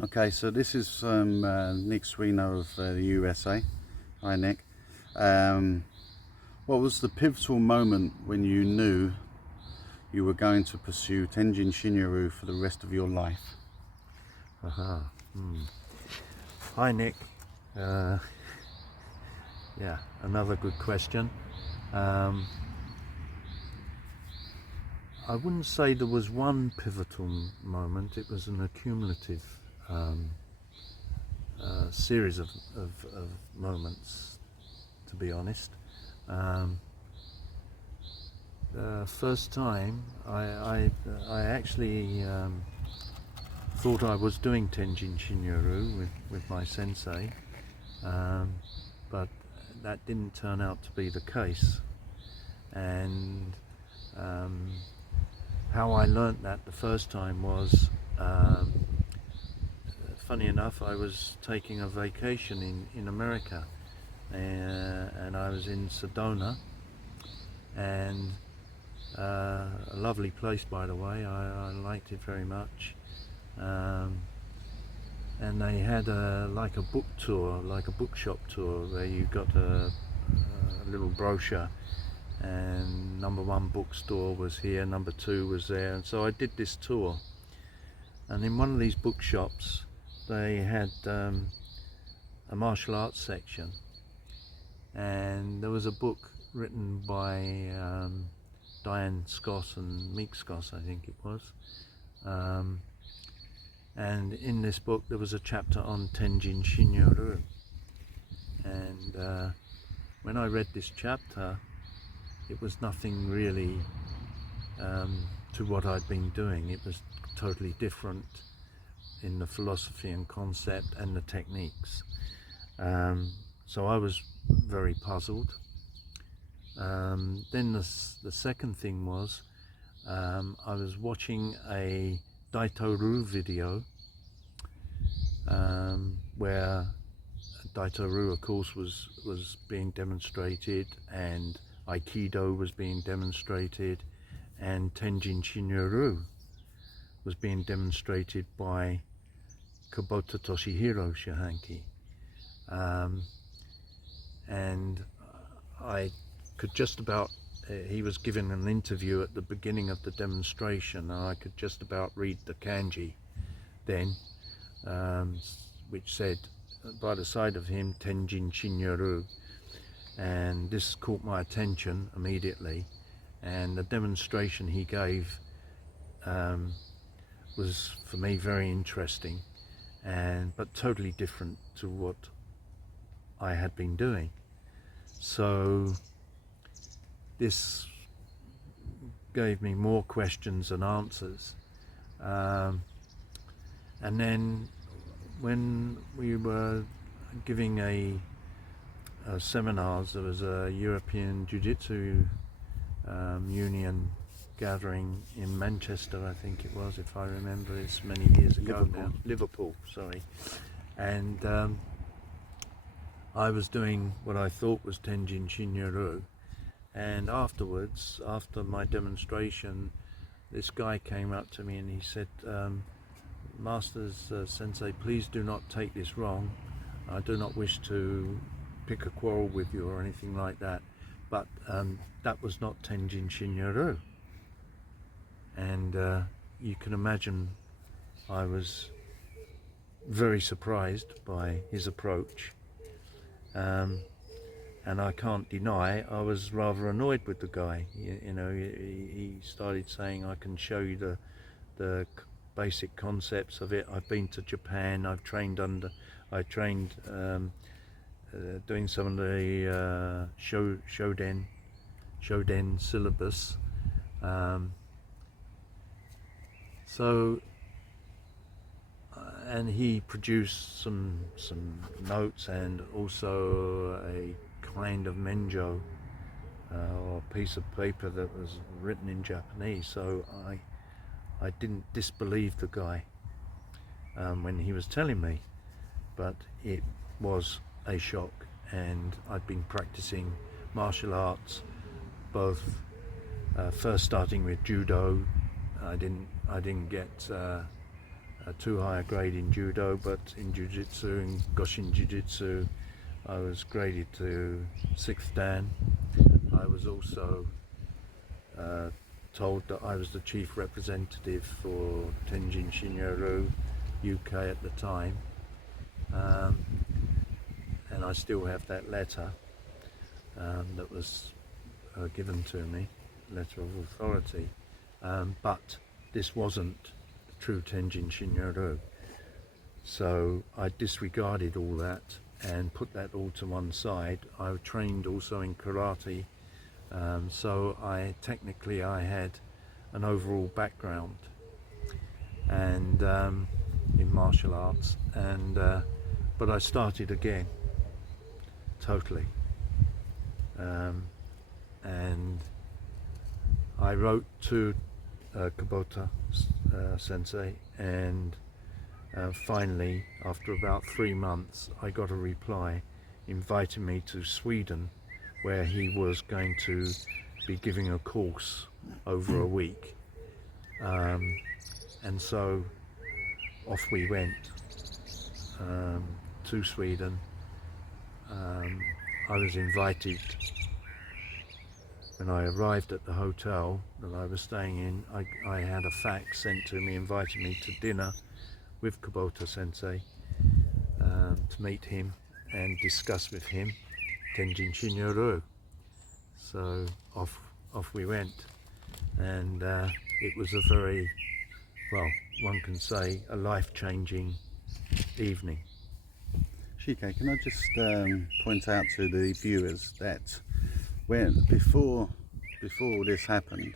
Okay, so this is Nick Swino of the USA. Hi, Nick. What was the pivotal moment when you knew you were going to pursue Tenjin Shinyo Ryu for the rest of your life? Aha. Hi, Nick. Yeah, another good question. I wouldn't say there was one pivotal moment. It was an accumulative series of moments, to be honest. The first time I actually thought I was doing Tenjin Shinyo Ryu with my sensei, but that didn't turn out to be the case. And how I learnt that the first time was, funny enough, I was taking a vacation in America, and I was in Sedona, and a lovely place, by the way. I liked it very much. And they had like a book tour, like a bookshop tour, where you got a little brochure, and number 1 bookstore was here, number 2 was there, and so I did this tour. And in one of these bookshops they had a martial arts section, and there was a book written by Diane Scott and Meek Scott, I think it was, and in this book there was a chapter on Tenjin Shinyo Ryu, and when I read this chapter, it was nothing really to what I'd been doing. It was totally different in the philosophy and concept and the techniques. So I was very puzzled. Then the second thing was, I was watching a Daito-Ryu video, where Daito-Ryu, of course, was being demonstrated, and Aikido was being demonstrated, and Tenjin Shinyo Ryu was being demonstrated by Kubota Toshihiro Shihanki. And I could just about, he was giving an interview at the beginning of the demonstration, and I could just about read the kanji then, which said by the side of him, Tenjin Shinyo Ryu. And this caught my attention immediately, and the demonstration he gave was for me very interesting, but totally different to what I had been doing. So this gave me more questions than answers, and then when we were giving seminars, there was a European Jiu-Jitsu Union gathering in Manchester, I think it was, if I remember. It's many years ago now. Liverpool, sorry. And I was doing what I thought was Tenjin Shinyo Ryu, and afterwards, after my demonstration, this guy came up to me and he said, Masters, Sensei, please do not take this wrong. I do not wish to pick a quarrel with you or anything like that, but that was not Tenjin Shinyo Ryu. And you can imagine I was very surprised by his approach, and I can't deny I was rather annoyed with the guy. You know, he started saying, I can show you the basic concepts of it. I've been to Japan, I trained doing some of the Shoden syllabus. And he produced some notes, and also a kind of menjo, or piece of paper that was written in Japanese. So I didn't disbelieve the guy when he was telling me, but it was a shock. And I'd been practicing martial arts, both first starting with judo. I didn't get too high a grade in judo, but in jiu-jitsu, in Goshin Jiu-Jitsu, I was graded to 6th Dan. I was also told that I was the chief representative for Tenjin Shinyo Ryu, UK at the time, and I still have that letter that was given to me, letter of authority, but this wasn't the true Tenjin Shinyo Ryu. So I disregarded all that and put that all to one side. I trained also in karate, so I had an overall background and in martial arts, and but I started again totally, and I wrote to Kubota sensei, and finally, after about 3 months, I got a reply inviting me to Sweden, where he was going to be giving a course over a week, and so off we went to Sweden. I was invited. When I arrived at the hotel that I was staying in, I had a fax sent to me inviting me to dinner with Kubota sensei, to meet him and discuss with him Tenjin Shinyo Ryu. So off we went, and it was a very, well, one can say a life-changing evening. Shike, can I just point out to the viewers that before all this happened,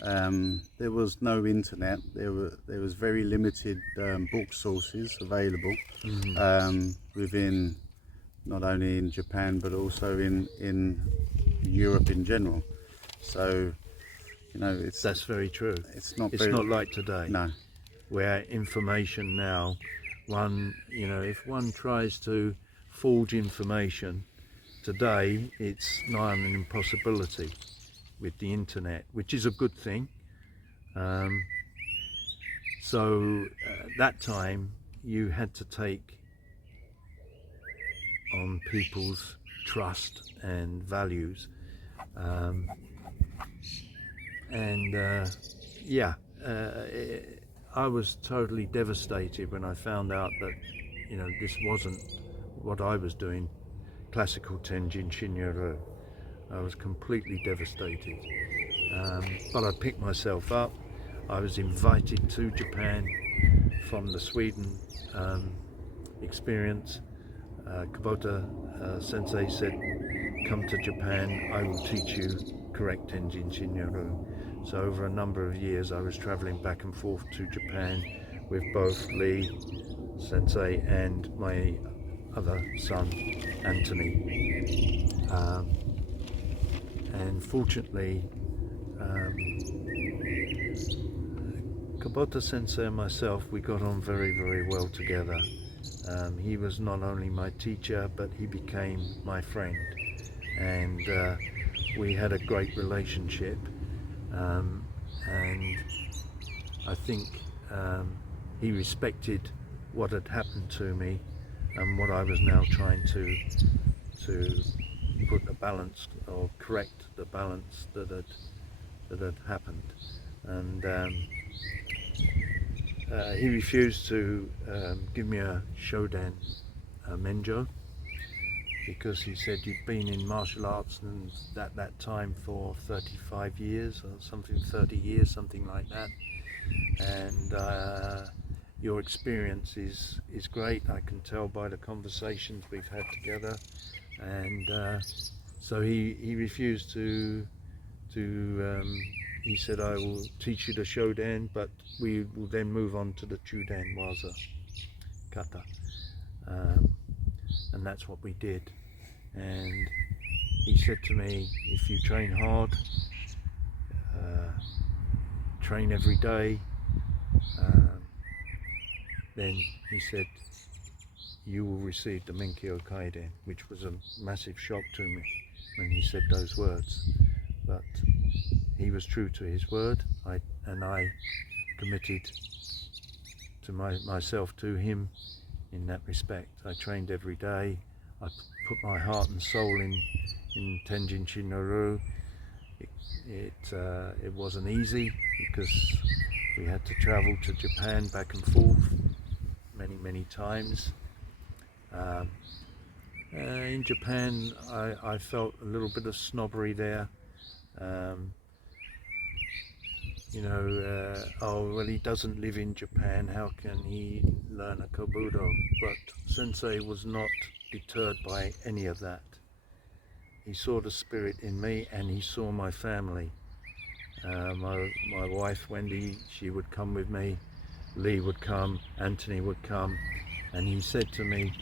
there was no internet. There was very limited book sources available within, not only in Japan but also in Europe in general. So That's very true. It's not like today. No. Where information now, if one tries to forge information today, it's nigh on an impossibility with the internet, which is a good thing. So that time you had to take on people's trust and values, I was totally devastated when I found out that this wasn't what I was doing, classical Tenjin Shinyo Ryu. I was completely devastated, but I picked myself up. I was invited to Japan from the Sweden experience. Kubota sensei said, come to Japan, I will teach you correct Tenjin Shinyo Ryu. So over a number of years I was traveling back and forth to Japan with both Lee sensei and my other son Anthony, and fortunately Kubota sensei and myself, we got on very, very well together. He was not only my teacher, but he became my friend, and we had a great relationship, and I think he respected what had happened to me and what I was now trying to put the balance, or correct the balance that had happened, and he refused to give me a Shodan Menjo, because he said, you've been in martial arts and at that time for 35 years or something, 30 years, something like that, and your experience is great. I can tell by the conversations we've had together, and so he refused to he said, I will teach you the Shodan, but we will then move on to the Chudan Waza Kata, and that's what we did. And he said to me, if you train hard, train every day, then he said, you will receive the Menkyo Kaiden, which was a massive shock to me when he said those words. But he was true to his word, and I committed myself to him in that respect. I trained every day. I put my heart and soul in Tenjin Shinyo Ryu. It wasn't easy because we had to travel to Japan back and forth many times. In Japan, I felt a little bit of snobbery there. Oh well, he doesn't live in Japan, how can he learn a kobudo? But Sensei was not deterred by any of that. He saw the spirit in me, and he saw my family. My wife Wendy, she would come with me, Lee would come, Anthony would come, and he said to me,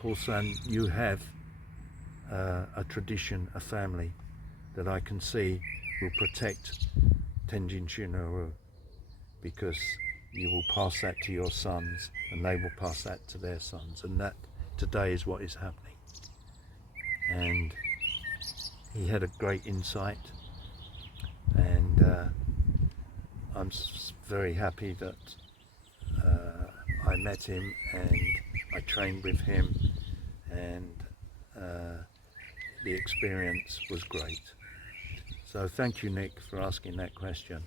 Paul-san, you have a tradition, a family that I can see will protect Tenjin Shinyo Ryu, because you will pass that to your sons and they will pass that to their sons, and that today is what is happening. And he had a great insight, and I'm very happy that I met him and I trained with him, and the experience was great. So thank you, Nick, for asking that question.